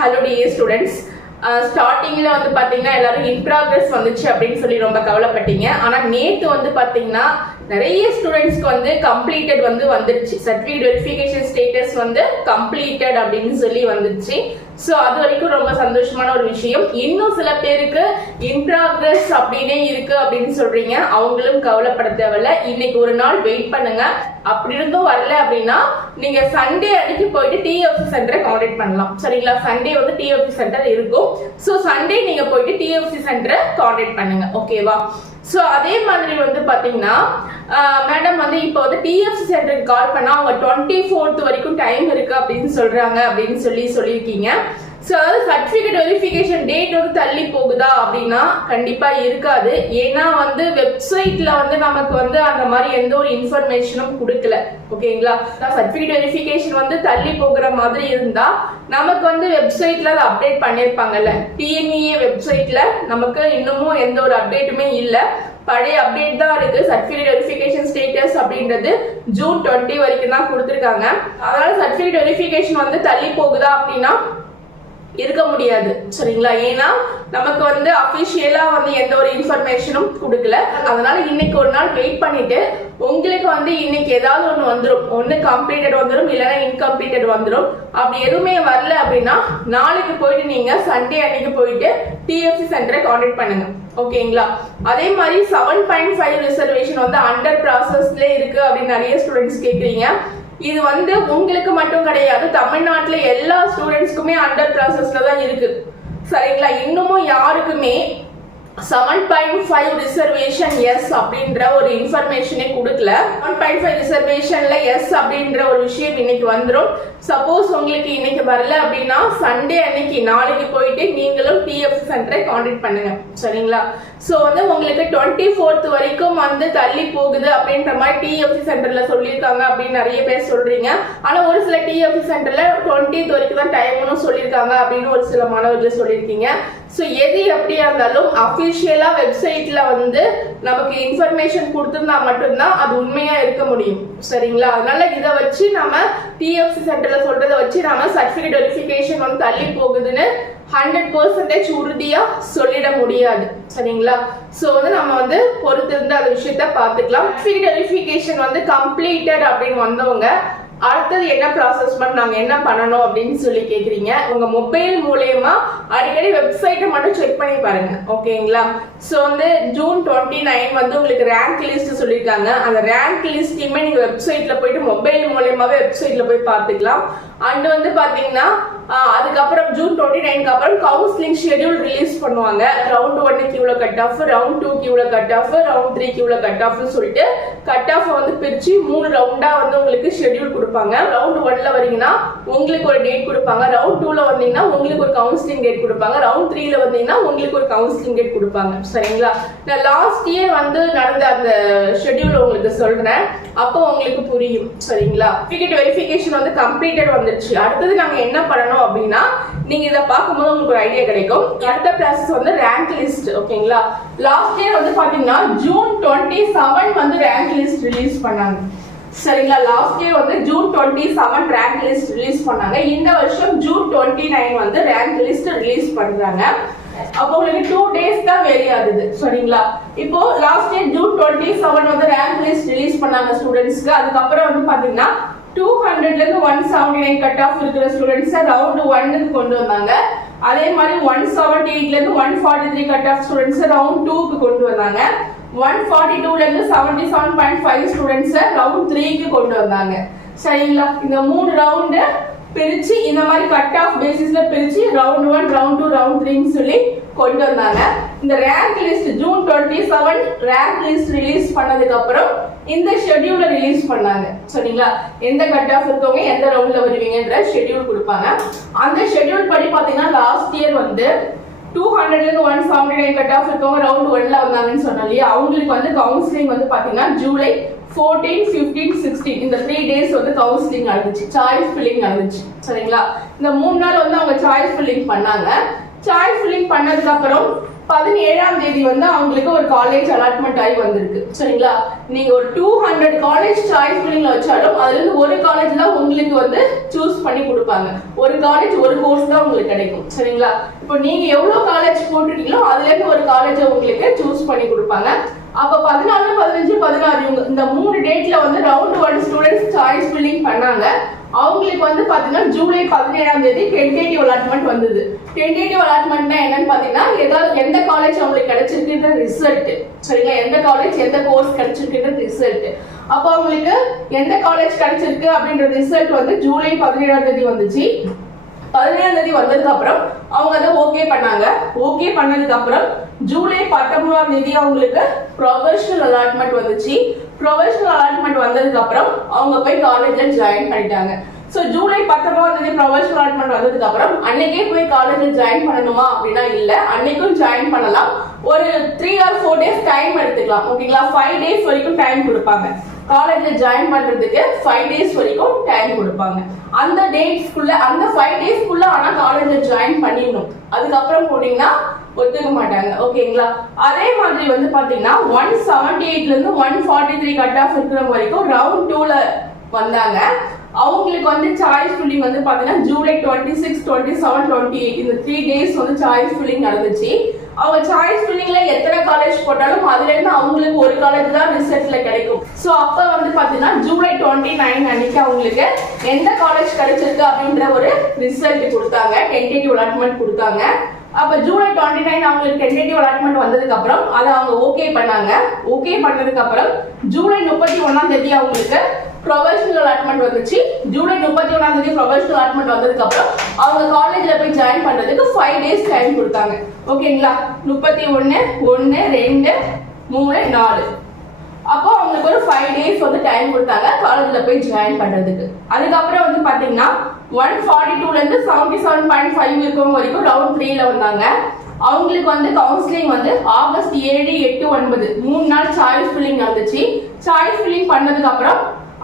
Hello dear students. ஸ்டார்டிங்ல வந்து பாத்தீங்கன்னா எல்லாரும் இன் ப்ராக்ரஸ் வந்துச்சு அப்படின்னு சொல்லி ரொம்ப கவலைப்பட்டீங்க. ஆனா நேத்து வந்து பாத்தீங்கன்னா நிறைய ஸ்டூடெண்ட்ஸ்க்கு வந்து கம்ப்ளீட்டட் வந்து வந்துருச்சு. சர்டிஃபிகேட் வெரிஃபிகேஷன் ஸ்டேட்டஸ் வந்து கம்ப்ளீட்டட் அப்படின்னு சொல்லி வந்துருச்சு. ஸோ அது வரைக்கும் ரொம்ப சந்தோஷமான ஒரு விஷயம். இன்னும் சில பேருக்கு இன் ப்ராக்ரஸ் அப்படின்னே இருக்கு அப்படின்னு சொல்றீங்க. அவங்களும் கவலைப்பட தேவையில்ல. இன்னைக்கு ஒரு நாள் வெயிட் பண்ணுங்க. அப்படி இருந்தும் வரல அப்படின்னா நீங்க சண்டே அன்னைக்கு போயிட்டு டிஎஃப்சி சென்டரை கான்டாக்ட் பண்ணலாம். சரிங்களா? சண்டே வந்து டிஎஃப்சி சென்டர் இருக்கும். ஸோ சண்டே நீங்க போயிட்டு டிஎஃப்சி சென்டரை கான்டாக்ட் பண்ணுங்க. ஓகேவா? ஸோ அதே மாதிரி வந்து பாத்தீங்கன்னா மேடம் வந்து இப்போ வந்து டிஎஃப்சி சென்டருக்கு கால் பண்ணா அவங்க 24th வரைக்கும் டைம் இருக்கு அப்படின்னு சொல்றாங்க அப்படின்னு சொல்லியிருக்கீங்க. ஸோ அதாவது சர்டிஃபிகேட் வெரிஃபிகேஷன் டேட் வந்து தள்ளி போகுதா அப்படின்னா கண்டிப்பா இருக்காது. ஏன்னா வந்து வெப்சைட்ல வந்து நமக்கு வந்து அந்த மாதிரி எந்த ஒரு இன்ஃபர்மேஷனும் கொடுக்கல. ஓகேங்களா? சர்டிஃபிகேட் வெரிஃபிகேஷன் வந்து தள்ளி போகிற மாதிரி இருந்தா நமக்கு வந்து வெப்சைட்ல அதை அப்டேட் பண்ணிருப்பாங்கல்ல. டிஎன்இஏ வெப்சைட்ல நமக்கு இன்னமும் எந்த ஒரு அப்டேட்டுமே இல்லை. பழைய அப்டேட் தான் இருக்கு. சர்டிஃபிகேட் வெரிஃபிகேஷன் ஸ்டேட்டஸ் அப்படின்றது June 20 வரைக்கும் தான் கொடுத்துருக்காங்க. அதனால சர்டிஃபிகேட் வெரிஃபிகேஷன் வந்து தள்ளி போகுதா அப்படின்னா இருக்க முடியாது. சரிங்களா? ஏன்னா நமக்கு வந்து அபிஷியலா வந்து எந்த ஒரு இன்ஃபர்மேஷனும் கொடுக்கல. அதனால இன்னைக்கு ஒரு நாள் வெயிட் பண்ணிட்டு உங்களுக்கு வந்து இன்னைக்கு ஏதாவது ஒன்று வந்துடும். ஒன்னு கம்ப்ளீட்டட் வந்துடும், இல்லைன்னா இன்கம்ப்ளீட்டட் வந்துடும். அப்படி எதுவுமே வரல அப்படின்னா நாளைக்கு போயிட்டு நீங்க சண்டே அன்னைக்கு போயிட்டு டிஎஃப்சி சென்டரை கான்டாக்ட் பண்ணுங்க. ஓகேங்களா? அதே மாதிரி 7.5 ரிசர்வேஷன் வந்து அண்டர் ப்ராசஸ்ல இருக்கு அப்படின்னு நிறைய ஸ்டூடெண்ட்ஸ் கேக்குறீங்க. இது வந்து உங்களுக்கு மட்டும் கிடையாது, தமிழ்நாட்டுல எல்லா ஸ்டூடெண்ட்ஸ்க்குமே அண்டர் ப்ராசஸ்ல தான் இருக்கு. சரிங்களா? இன்னமும் யாருக்குமே 7.5 ரிசர்வேஷன் எஸ் அப்படின்ற ஒரு இன்ஃபர்மேஷனே கொடுக்கல. 7.5 ரிசர்வேஷன்ல எஸ் அப்படின்ற ஒரு விஷயம் இன்னைக்கு வந்துடும். சப்போஸ் உங்களுக்கு இன்னைக்கு வரல அப்படின்னா சண்டே அன்னைக்கு நாளைக்கு போயிட்டு நீங்களும் டிஎஃப்சி சென்டரை கான்டாக்ட் பண்ணுங்க. சரிங்களா? ஸோ வந்து உங்களுக்கு 24th வரைக்கும் வந்து தள்ளி போகுது அப்படின்ற மாதிரி டிஎஃப்சி சென்டர்ல சொல்லியிருக்காங்க அப்படின்னு நிறைய பேர் சொல்றீங்க. ஆனா ஒரு சில டிஎஃப்சி சென்டர்ல 20th வரைக்கும் தான் டைம்னு சொல்லியிருக்காங்க அப்படின்னு ஒரு சில மாணவர்கள் சொல்லியிருக்கீங்க. ஸோ எது எப்படியா இருந்தாலும் அபிஷியலா வெப்சைட்ல வந்து நமக்கு இன்ஃபர்மேஷன் கொடுத்திருந்தா மட்டும்தான் அது உண்மையா இருக்க முடியும். சரிங்களா? அதனால இதை வச்சு நம்ம டிஎஃப்சி சென்டர்ல சொல்றதை வச்சு நம்ம சர்டிஃபிகேட் வெரிஃபிகேஷன் வந்து தள்ளி போகுதுன்னு 100% உறுதியா சொல்லிட முடியாது. சரிங்களா? சோ வந்து நம்ம வந்து பொறுத்து இருந்து அந்த விஷயத்த பாத்துக்கலாம். சர்டிஃபிகேட் வெரிஃபிகேஷன் வந்து கம்ப்ளீட்டட் அப்படின்னு வந்தவங்க அடுத்தது என்ன ப்ராசஸ் நாங்க என்ன பண்ணணும் அப்படின்னு சொல்லி கேக்குறீங்க. உங்க மொபைல் மூலமா அடிக்கடி வெப்சைட்டை மட்டும் செக் பண்ணி பாருங்க. ஓகேங்களா? சோ வந்து June 29 வந்து உங்களுக்கு ரேங்க் லிஸ்ட் சொல்லியிருக்காங்க. அந்த ரேங்க் லிஸ்டையுமே நீங்க வெப்சைட்ல போயிட்டு மொபைல் மூலமாவே வெப்சைட்ல போய் பாத்துக்கலாம். அண்ட் வந்து பாத்தீங்கன்னா அதுக்கப்புறம் June 29க்கு அப்புறம் கவுன்சிலிங் ஷெட்யூல் ரிலீஸ் பண்ணுவாங்க. ரவுண்ட் 1க்கு இவ்வளவு கட் ஆஃப், ரவுண்ட் 2க்கு இவ்வளவு கட் ஆஃப், ரவுண்ட் 3க்கு இவ்வளவு கட் ஆஃப் சொல்லிட்டு கட் ஆஃப் வந்து பிரிச்சு 3 ரவுண்டா வந்து உங்களுக்கு ஷெட்யூல் கொடுப்பாங்க. ரவுண்ட் 1ல வரீங்கன்னா உங்களுக்கு ஒரு டேட் கொடுப்பாங்க. ரவுண்ட் 2ல வந்தீங்கன்னா உங்களுக்கு ஒரு கவுன்சிலிங் டேட் கொடுப்பாங்க. ரவுண்ட் 3ல வந்தீங்கன்னா உங்களுக்கு ஒரு கவுன்சிலிங் டேட் கொடுப்பாங்க. சரிங்களா? நான் லாஸ்ட் இயர் வந்து நடந்த அந்த ஷெட்யூல் உங்களுக்கு சொல்றேன். அப்போ உங்களுக்கு புரியும். சரிங்களா? சர்டிஃபிகேட் வெரிஃபிகேஷன் வந்து கம்ப்ளீட்டட் வந்துருச்சு. அடுத்தது நாங்க என்ன பண்ணணும் அப்படின்னா நீங்க இத பாக்கும்போது உங்களுக்கு ஒரு ஐடியா கிடைக்கும். அடுத்த ப்ராசஸ் வந்து ரேங்க் லிஸ்ட். ஓகேங்களா? லாஸ்ட் இயர் வந்து பாத்தீங்கன்னா June 27 வந்து ரேங்க் லிஸ்ட் ரிலீஸ் பண்ணாங்க. சரிங்களா? லாஸ்ட் இயர் வந்து June 27 ரேங்க் லிஸ்ட் ரிலீஸ் பண்ணாங்க. இந்த வருஷம் June 29 வந்து ரேங்க் லிஸ்ட் ரிலீஸ் பண்றாங்க. அப்போ உங்களுக்கு 2 டேஸ் தான் வேரி ஆகுது. சரிங்களா? இப்போ லாஸ்ட் இயர் June 27 வந்து ரேங்க் லிஸ்ட் ரிலீஸ் பண்ணாங்க ஸ்டூடெண்ட்ஸ்க்கு. அதுக்கப்புறம் வந்து பாத்தீங்கன்னா 200ல இருந்து 179 கட் ஆஃப் இருக்கிற ஸ்டூடெண்ட்ஸ் ரவுண்ட் 1க்கு கொண்டு வந்தாங்க. அதே மாதிரி 178ல இருந்து 143 கட் ஆஃப் ஸ்டூடெண்ட்ஸ் ரவுண்ட் 2க்கு கொண்டு வந்தாங்க. 142ல இருந்து 77.5 ஸ்டூடெண்ட்ஸ் ரவுண்ட் 3க்கு கொண்டு வந்தாங்க. சரிங்களா? இந்த 3 ரவுண்ட் பிரிச்சு இந்த மாதிரி கட் ஆஃப் பேசிஸ்ல பிரிச்சு ரவுண்ட் 1, ரவுண்ட் 2, ரவுண்ட் 3ன்னு சொல்லி கொண்டு வந்தாங்க. இந்த rank list June 27 rank list release பண்ணதுக்கு அப்புறம் இந்த ஷெட்யூல ரிலீஸ் பண்ணாங்க. சரிங்களா? எந்த கட் ஆஃப் இருக்கவங்க எந்த ரவுண்ட்ல வருவீங்கன்ற ஷெட்யூல் கொடுப்பாங்க. அந்த ஷெட்யூல் படி பாத்தீங்கன்னா லாஸ்ட் இயர் வந்து 200ல இருந்து 179 கட் ஆஃப் இருக்கவங்க ரவுண்ட் 1ல வந்தாங்கன்னு சொன்னோம் இல்லையா? அவங்களுக்கு வந்து கவுன்சிலிங் வந்து பாத்தீங்கன்னா July 14, 15, 16 இந்த 3 டேஸ் வந்து கவுன்சிலிங் நடந்துச்சு. சாய்ஸ் ஃபில்லிங் நடந்துச்சு. சரிங்களா? இந்த 3 நாள் வந்து அவங்க சாய்ஸ் ஃபில்லிங் பண்ணாங்க. சாய்ஸ் ஃபில்லிங் பண்ணதுக்கு அப்புறம் 17ஆம் தேதி வந்து அவங்களுக்கு ஒரு காலேஜ் அலாட்மெண்ட் ஆகி வந்திருக்கு. சரிங்களா? நீங்க ஒரு 200 காலேஜ் சாய்ஸ் ஃபில்லிங்ல வச்சாலும் அதுல இருந்து ஒரு காலேஜ் தான் உங்களுக்கு வந்து சூஸ் பண்ணி கொடுப்பாங்க. ஒரு காலேஜ் ஒரு கோர்ஸ் தான் உங்களுக்கு கிடைக்கும். சரிங்களா? இப்போ நீங்க எவ்வளவு காலேஜ் போட்டுட்டீங்களோ அதுல இருந்து ஒரு காலேஜ் உங்களுக்கு சூஸ் பண்ணி கொடுப்பாங்க. அப்ப 14, 15, 16 இந்த 3 டேட்ல வந்து ரவுண்ட் 1 ஸ்டூடெண்ட்ஸ் சாய்ஸ் ஃபில்லிங் பண்ணாங்க. அவங்களுக்கு வந்து பாத்தீங்கன்னா ஜூலை 17ஆம் தேதி டென்டேட்டிவ் அலாட்மெண்ட் வந்தது. டென்டேட்டிவ் அலாட்மெண்ட்னா என்னன்னு பாத்தீங்கன்னா எந்த காலேஜ் அவங்களுக்கு கிடைச்சிருக்குன்ற ரிசல்ட். சரிங்களா? எந்த காலேஜ் எந்த கோர்ஸ் கிடைச்சிருக்குன்ற ரிசல்ட். அப்போ அவங்களுக்கு எந்த காலேஜ் கிடைச்சிருக்கு அப்படின்ற ரிசல்ட் வந்து ஜூலை 17ஆம் தேதி வந்துச்சு. 17ஆம் தேதி வந்ததுக்கு அப்புறம் அவங்க அதை ஓகே பண்ணாங்க. ஓகே பண்ணதுக்கு அப்புறம் ஜூலை 19ஆம் தேதி அவங்களுக்கு ப்ரொஃபஷனல் அலாட்மெண்ட் வந்துச்சு. ப்ரொஃபஷனல் அலாட்மெண்ட் வந்ததுக்கு அப்புறம் அவங்க போய் காலேஜ்ல ஜாயின் பண்ணிட்டாங்க. சோ ஜூலை 19ஆம் தேதி ப்ரொஃபஷனல் அலாட்மெண்ட் வந்ததுக்கு அப்புறம் அன்னைக்கே போய் காலேஜ்ல ஜாயின் பண்ணணுமா அப்படின்னா இல்ல, அன்னைக்கும் ஜாயின் பண்ணலாம். ஒரு 3 or 4 டேஸ் டைம் எடுத்துக்கலாம். ஓகேங்களா? 5 டேஸ் வரைக்கும் டைம் கொடுப்பாங்க. காலேஜ்ல ஜாயின் பண்றதுக்கு 5 டேஸ் வரைக்கும் டைம் கொடுப்பாங்க. அந்த டேட்ஸ்க்குள்ள அந்த 5 டேஸ்க்குள்ள ஆனா காலேஜ்ல ஜாயின் பண்ணிடணும். அதுக்கப்புறம் போனீங்கன்னா ஒத்துக்க மாட்டாங்க. ஓகேங்களா? அதே மாதிரி வந்து பாத்தீங்கன்னா 178ல இருந்து 143 கட் ஆஃப் இருக்கிற வரைக்கும் ரவுண்ட் 2ல வந்தாங்க. அவங்களுக்கு வந்து சாய்ஸ் ஃபில்லிங் வந்து பாத்தீங்கன்னா ஜூலை 26, 27, 28 இந்த 3 டேஸ் வந்து சாய்ஸ் ஃபில்லிங் நடந்துச்சு. அவங்க சாய்ஸ் ஃபில்லிங்ல எத்தனை காலேஜ் போட்டாலும் அதுல இருந்து அவங்களுக்கு ஒரு காலேஜ் தான் ரிசல்ட்ல கிடைக்கும். சோ அப்ப வந்து பாத்தீங்கன்னா ஜூலை 29 அன்னைக்கு அவங்களுக்கு எந்த காலேஜ் கிடைச்சிருக்கு அப்படின்ற ஒரு ரிசல்ட் கொடுத்தாங்க. டென்டேட்டிவ் அலாட்மெண்ட் கொடுத்தாங்க. அப்ப ஜூலை 29 அவங்களுக்கு டென்டேட்டிவ் அலாட்மெண்ட் வந்ததுக்கு அப்புறம் அதை அவங்க ஓகே பண்ணாங்க. ஓகே பண்ணதுக்கு அப்புறம் ஜூலை 31ஆம் தேதி அவங்களுக்கு ப்ரொஃபஷனல் அலாட்மெண்ட் வந்துச்சு. ஜூலை 31ஆம் தேதி ப்ரொஃபஷனல் அலாட்மெண்ட் வந்ததுக்கு அப்புறம் அவங்க காலேஜ்ல போய் ஜாயின் பண்றதுக்கு 5 டேஸ் டைம் கொடுத்தாங்க. ஓகேங்களா? 31, 1, 2, 3, 4 அப்போ அவங்களுக்கு ஒரு 5 டேஸ் வந்து டைம் கொடுத்தாங்க காலேஜ்ல போய் ஜாயின் பண்றதுக்கு. அதுக்கப்புறம் வந்து பாத்தீங்கன்னா 142ல இருந்து 77.5 இருக்கும் வரைக்கும் ரவுண்ட் 3ல வந்தாங்க. அவங்களுக்கு வந்து கவுன்சிலிங் வந்து ஆகஸ்ட் 7, 8, 9 3 நாள் சாய்ஸ் ஃபில்லிங் நடந்துச்சு. சாய்ஸ் ஃபில்லிங் பண்ணதுக்கு அப்புறம்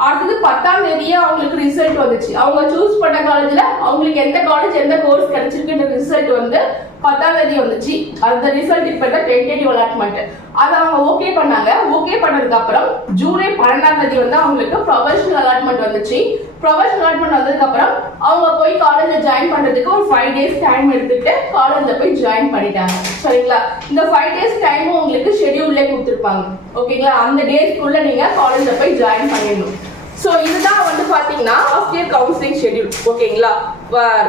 அடுத்தது 10ஆம் தேதியே அவங்களுக்கு ரிசல்ட் வந்துச்சு. அவங்க சூஸ் பண்ண காலேஜ்ல அவங்களுக்கு எந்த காலேஜ் எந்த கோர்ஸ் கிடைச்சிருக்குன்ற ரிசல்ட் வந்து 10ஆம் தேதி வந்துச்சு. அந்த ரிசல்ட் இப்ப டென்டேட்டிவ் அலாட்மெண்ட் அதை அவங்க ஓகே பண்ணாங்க. ஓகே பண்ணதுக்கு அப்புறம் ஜூலை 12ஆம் தேதி வந்து அவங்களுக்கு ப்ரொஃபஷனல் அலாட்மெண்ட் வந்துச்சு. ப்ரொஃபஷனல் அலாட்மெண்ட் வந்ததுக்கு அப்புறம் அவங்க போய் காலேஜ்ல ஜாயின் பண்றதுக்கு ஒரு 5 டேஸ் டைம் எடுத்துட்டு காலேஜ்ல போய் ஜாயின் பண்ணிட்டாங்க. சரிங்களா? இந்த 5 டேஸ் டைமும் உங்களுக்கு ஷெட்யூல்ல கொடுத்துருப்பாங்க. ஓகேங்களா? அந்த டேஸ்க்குள்ள நீங்க காலேஜ்ல போய் ஜாயின் பண்ணிடணும். சோ இதுதான் வந்து பாத்தீங்கன்னா லாஸ்ட் இயர் கவுன்சிலிங் ஷெட்யூல். ஓகேங்களா?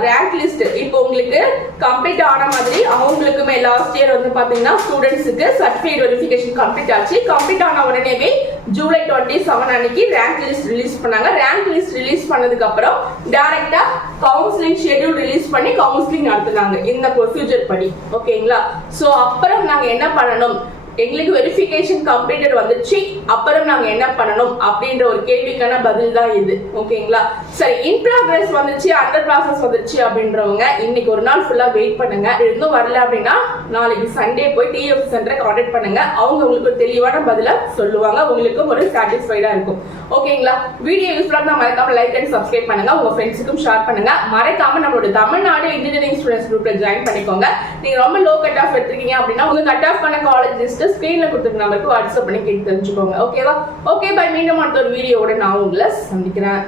ரேங்க் லிஸ்ட் இப்போ உங்களுக்கு கம்ப்ளீட் ஆன மாதிரி அவங்களுக்குமே லாஸ்ட் இயர் வந்து பாத்தீங்கன்னா ஸ்டூடெண்ட்ஸுக்கு சர்டிஃபிகேட் வெரிஃபிகேஷன் கம்ப்ளீட் ஆச்சு. கம்ப்ளீட் ஆன உடனேவே ஜூலை 27 அன்னைக்கு ரேங்க் லிஸ்ட் ரிலீஸ் பண்ணாங்க. ரேங்க் லிஸ்ட் ரிலீஸ் பண்ணதுக்கு அப்புறம் டைரக்டா கவுன்சிலிங் ஷெட்யூல் ரிலீஸ் பண்ணி கவுன்சிலிங் நடத்துனாங்க இந்த ப்ரொசீஜர் படி. ஓகேங்களா? சோ அப்புறம் நாங்க என்ன பண்ணணும், எங்களுக்கு வெரிஃபிகேஷன் கம்ப்ளீட்டட் வந்துச்சு, அப்புறம் நாங்க என்ன பண்ணணும் அப்படின்ற ஒரு கேள்விக்கான பதில் தான் இது. ஓகேங்களா? சரி, இன் ப்ராக்ரஸ் வந்துச்சு, அண்டர் ப்ராசஸ் வந்துச்சு அப்படின்றவங்க இன்னைக்கு ஒரு நாள் ஃபுல்லா வெயிட் பண்ணுங்க. இன்னும் வரல அப்படின்னா நாளைக்கு சண்டே போய் டிஎஃப் சென்டரை கான்டாக்ட் பண்ணுங்க. அவங்க உங்களுக்கு ஒரு தெளிவான பதில சொல்லுவாங்க. உங்களுக்கு ஒரு சாட்டிஸ்ஃபைடா இருக்கும். ஓகேங்களா? வீடியோ யூஸ்ஃபுல்லா இருந்தா மறக்காம லைக் அண்ட் சப்ஸ்கிரைப் பண்ணுங்க. உங்க ஃப்ரெண்ட்ஸுக்கும் ஷேர் பண்ணுங்க. மறக்காம நம்மளோட தமிழ்நாடு இன்ஜினியரிங் ஸ்டூடெண்ட்ஸ் குரூப்ல ஜாயின் பண்ணிக்கோங்க. நீங்க ரொம்ப லோ கட் ஆஃப் எடுத்துருக்கீங்க அப்படின்னா உங்க கட் ஆஃப் பண்ண காலேஜ் லிஸ்ட் ஸ்கிரீன்ல கொடுத்துருக்க நம்பருக்கு வாட்ஸ்அப் பண்ணி கேட்டு தெரிஞ்சுக்கோங்க. ஓகேவா? Okay, bye. மீண்டும் அடுத்த ஒரு வீடியோவோட நான் உங்களை சந்திக்கிறேன்.